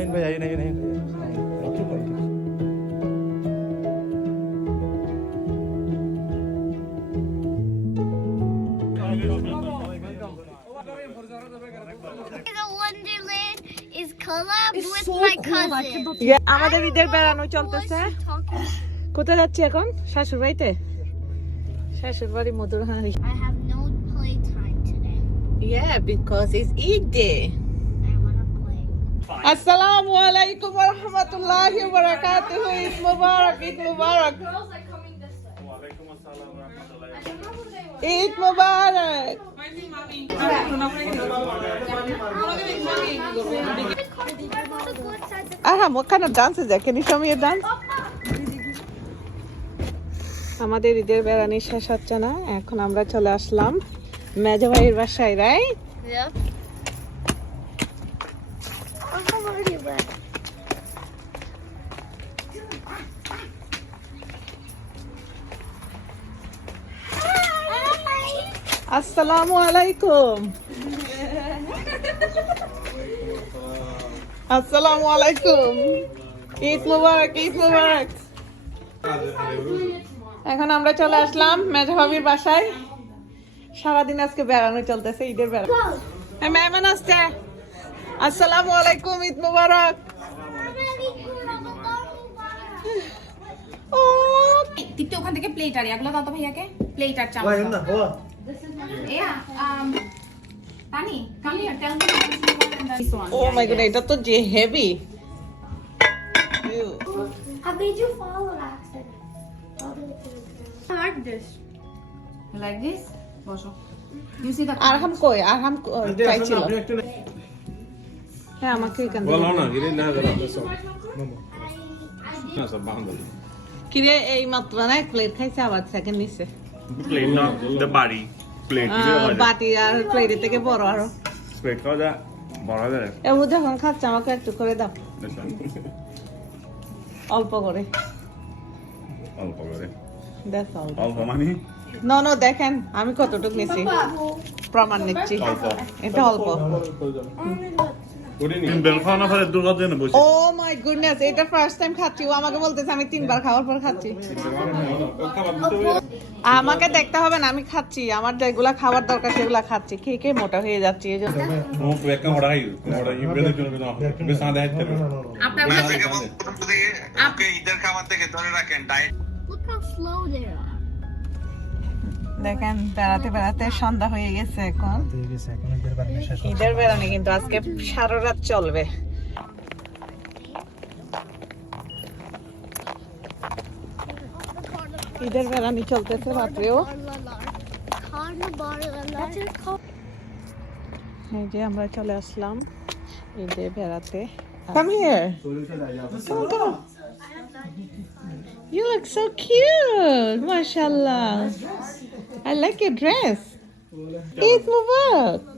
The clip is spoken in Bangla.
Thank you. The Wonderland is collab with my cousin. আমাদের ঈদের বেড়ানো চলতেছে কোথায় যাচ্ছি এখন শাশুর বাড়িতে শাশুর বাড়ি মধুর হাঁড়ি I have no playtime today. Yeah, because it's Eid day. I want to play. আসসালামু আলাইকুম ওয়া রাহমাতুল্লাহি ওয়া বারাকাতুহু ঈদ মুবারক ঈদ মুবারক ঈদ মুবারক Aha, what kind of dance is that? Can you show me a dance? আমাদের ঈদের বেড়ানি শেষ হচ্ছে না। এখন আমরা চলে আসলাম। মেজো ভাইয়ের বাসায় রাই Hi. আসসালামু আলাইকুম। আসসালামু আলাইকুম। ঈদ মুবারক ঈদ মুবারক। এখন আমরা চলে আসলাম মেজা বাসায়। সারাদিন আজকে বেড়ানো চলতেছে, ঈদের বেড়ানো হ্যাঁ মেহমান আসছে। আসসালামু আলাইকুম ঈদ মুবারক। ও। দীপ্তি ওখান থেকে প্লেটার এগুলো দাও তো ভাইয়াকে। প্লেটার চামচ Ayun na, পানি come here tell me oh my god এটা তো যে heavy I made you fall on accident. I'll do it to the like this you like this? বসো you see the আরহাম কই? আরহাম কই চাইছিল। হ্যাঁ আমাকে এখান. কিরে এই মাত্র না প্লেট খাইছে আবার সেকেন্ড নিছে gini na. বাটি আর প্লেটের থেকে বড় আরও. এ ও যখন খাচ্ছে আমাকে একটু করে দাও. অল্প করে. ন ন দেখেন আমি কতটুকু নিছি প্রমাণ নিচ্ছি. এটা অল্প ও মাই গুডনেস এটা ফার্স্ট টাইম খাচ্ছি। ও আমাকে বলতেছে আমি তিনবার খাওয়ার পর খাচ্ছি। আমাকে দেখতে হবে না আমি খাচ্ছি। আমার যেগুলা খাবার দরকার সেগুলা খাচ্ছি। খেয়ে খেয়ে মোটা হয়ে যাচ্ছি এই জন্য. আপনার খাবার থেকে ধরে রাখেন ডায়েট দেখেন বেড়াতে বেড়াতে সন্ধ্যা হয়ে গেছে এখন ঈদের বেড়ানি কিন্তু আজকে সারা রাত চলবে ঈদের বেড়ানি চলতেছে রাত্রেও. এই যে আমরা চলে আসলাম ঈদে বেড়াতে Come here. Come, come. You look so cute, mashallah. I like your dress. Eid Mubarak.